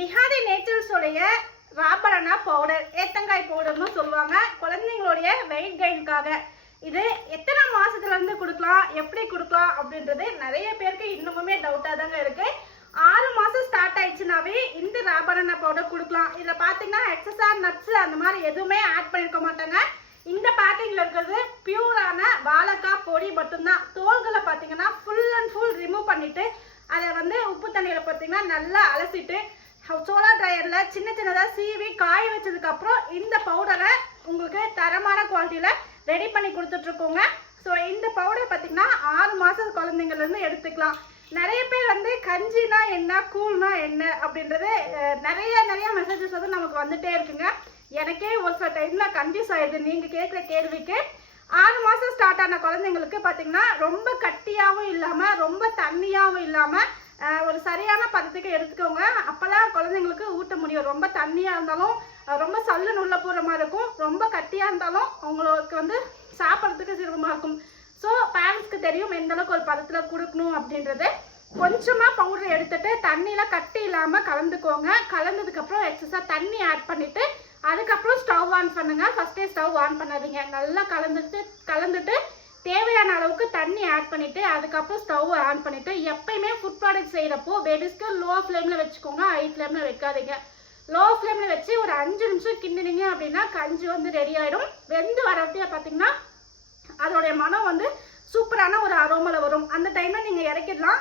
Vihari நேச்சர்ஸோடைய ராபரணா powder, ஏத்தங்காய் பவுடர்னு சொல்லுவாங்க. குழந்தைங்களுடைய wait கெயின்காக. இது எத்தனை மாசத்துல இருந்து கொடுக்கலாம், எப்படி கொடுக்கலாம் அப்படின்றது நிறைய பேருக்கு இன்னுமே டவுட்டா தாங்க இருக்கு. 6 மாசம் ஸ்டார்ட் ஆயிடுச்சுனாவே இந்த ராபரணா பவுடர் கொடுக்கலாம். இதுல பாத்தீங்கன்னா எக்ஸஸார் நட்ஸ் அந்த மாதிரி எதுவுமே ஆட் பண்ணிருக்க மாட்டாங்க. இந்த பேக்கிங்ல இருக்கிறது பியூரான வாழைக்காய் பொடி மட்டும்தான். தோள்களை பாத்தீங்கன்னா ஃபுல் அண்ட் ஃபுல் ரிமூவ் பண்ணிட்டு அதை உப்பு தண்ணியில பாத்தீங்கன்னா நல்லா அலசிட்டு சோலா ட்ரையர்ல சின்ன சின்னதா சீவி காய வச்சதுக்கு அப்புறம் இந்த பவுடரை உங்களுக்கு தரமான குவாலிட்டியில ரெடி பண்ணி கொடுத்துட்டு இருக்கோங்க. ஸோ இந்த பவுடர் பார்த்தீங்கன்னா 6 மாசம் குழந்தைங்கள்ல இருந்து எடுத்துக்கலாம். நிறைய பேர் கஞ்சினா என்ன, கூழ்னா என்ன அப்படின்றது நிறைய மெசேஜஸ் நமக்கு வந்துட்டே இருக்குங்க. எனக்கே ஒரு சில டைம்ல கன்ஃபியூஸ் ஆயிடுது நீங்க கேட்குற கேள்விக்கு. 6 மாசம் ஸ்டார்ட் ஆன குழந்தைங்களுக்கு பார்த்தீங்கன்னா ரொம்ப கட்டியாகவும் இல்லாம ரொம்ப தண்ணியாகவும் இல்லாம ஒரு சரியான பதத்துக்கு எடுத்துக்கோங்க. அப்பதான் குழந்தைங்களுக்கு ஊட்ட முடியும். ரொம்ப தண்ணியா இருந்தாலும் ரொம்ப சல்லுன்னு உள்ள போற மாதிரி இருக்கும், ரொம்ப கட்டியா இருந்தாலும் அவங்களுக்கு சாப்பிட்றதுக்கு சிரமமா இருக்கும். ஸோ பேரண்ட்ஸ்க்கு தெரியும் எந்த அளவுக்கு ஒரு பதத்துல கொடுக்கணும் அப்படின்றது. கொஞ்சமா பவுடர் எடுத்துட்டு தண்ணியில கட்டி இல்லாம கலந்துக்கோங்க. கலந்ததுக்கு அப்புறம் எக்ஸஸா தண்ணி ஆட் பண்ணிட்டு அதுக்கப்புறம் ஸ்டவ் ஆன் பண்ணுங்க. ஃபர்ஸ்டே ஸ்டவ் ஆன் பண்ணாதீங்க. நல்லா கலந்துட்டு தேவையான அளவுக்கு தண்ணி ஆட் பண்ணிட்டு அதுக்கப்புறம் ஸ்டவ் ஆன் பண்ணிட்டு எப்பயுமே ஃபுட் ப்ராடக்ட் செய்யறப்போ பேபிஸ்க்கு லோ ஃப்ளேம்ல வச்சுக்கோங்க, ஹை ஃப்ளேம்ல வைக்காதீங்க. லோ ஃப்ளேம்ல வச்சு ஒரு 5 நிமிஷம் கிண்டினீங்க அப்படின்னா கஞ்சி ரெடி ஆயிடும். வெந்து வரப்பே பார்த்தீங்கன்னா அதோடைய மனம் சூப்பரான ஒரு அரோமால வரும். அந்த டைம்ல நீங்க இறக்கிடலாம்.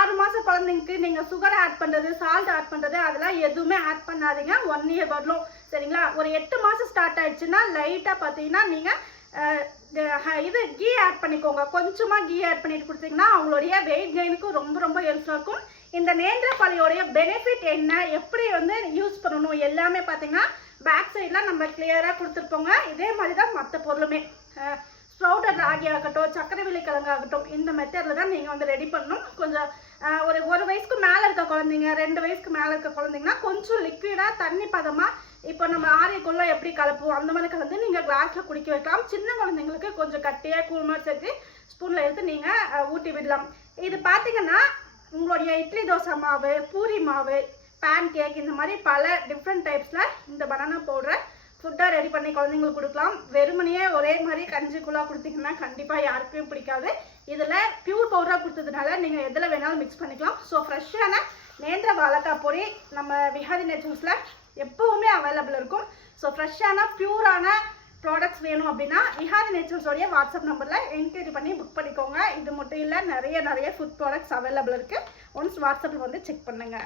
6 மாசம் குழந்தைங்களுக்கு நீங்க சுகர் ஆட் பண்றது, சால்ட் ஆட் பண்றது அதெல்லாம் எதுவுமே ஆட் பண்ணாதீங்க. 1 இயர் வரலும் சரிங்களா. ஒரு 8 மாசம் ஸ்டார்ட் ஆயிடுச்சுன்னா லைட்டா பார்த்தீங்கன்னா நீங்க இது கீ ஆட் பண்ணிக்கோங்க. கொஞ்சமா கீ ஆட் பண்ணிட்டு கொடுத்தீங்கன்னா அவங்களுடைய வெயிட் கெயினுக்கு ரொம்ப ஹெல்ப்ஃபுல்லா இருக்கும். இந்த நேந்திரப்பள்ளியோடைய பெனிஃபிட் என்ன, எப்படி யூஸ் பண்ணணும் எல்லாமே பார்த்தீங்கன்னா பேக் சைட்ல நம்ம கிளியரா கொடுத்துருப்போங்க. இதே மாதிரி தான் மற்ற பொருளுமே. ஸ்ப்ரவுட்டட் ராகி ஆகட்டும், சக்கரவள்ளி கிழங்கு ஆகட்டும், இந்த மெத்தட்ல தான் நீங்க ரெடி பண்ணணும். கொஞ்சம் ஒரு வயசுக்கு மேல இருக்க குழந்தைங்க, 2 வயசுக்கு மேல இருக்க குழந்தைங்கன்னா கொஞ்சம் லிக்விடா தண்ணி பதமா இப்போ நம்ம ஆரியக்குள்ள எப்படி கலப்புவோம் அந்த மாதிரி கலந்து நீங்க கிளாஸ்ல குடிக்க வைக்கலாம். சின்ன குழந்தைங்களுக்கு கொஞ்சம் கட்டியா கூழ் மாதிரி செஞ்சு ஸ்பூன்ல எடுத்து நீங்க ஊட்டி விடலாம். இது பாத்தீங்கன்னா உங்களுடைய இட்லி தோசை மாவு, பூரி மாவு, பேன் கேக் இந்த மாதிரி பல டிஃப்ரெண்ட் டைப்ஸ்ல இந்த பனானா பவுடரை ஃபுட்டா ரெடி பண்ணி குழந்தைங்களுக்கு கொடுக்கலாம். வெறுமனையே ஒரே மாதிரி கஞ்சிக்குள்ளா கொடுத்தீங்கன்னா கண்டிப்பா யாருக்குமே பிடிக்காது. இதுல பியூர் பவுடரா கொடுத்ததுனால நீங்க எதுல வேணாலும் மிக்ஸ் பண்ணிக்கலாம். ஸோ ஃப்ரெஷ்ஷான நேந்திர வாழைக்காய் பொடி நம்ம விஹாரி நேச்சர்ஸ்ல எப்பவுமே அவைலபிள் இருக்கும். ஸோ ஃப்ரெஷ்ஷான பியூரான ப்ராடக்ட்ஸ் வேணும் அப்படின்னா விஹாரி நேச்சர்ஸோடைய வாட்ஸ்அப் நம்பர்ல என்கொயரி பண்ணி புக் பண்ணிக்கோங்க. இது மட்டும் இல்லை நிறைய ஃபுட் ப்ராடக்ட்ஸ் அவைலபிள் இருக்கு. ஒன்ஸ் வாட்ஸ்அப்ல செக் பண்ணுங்க.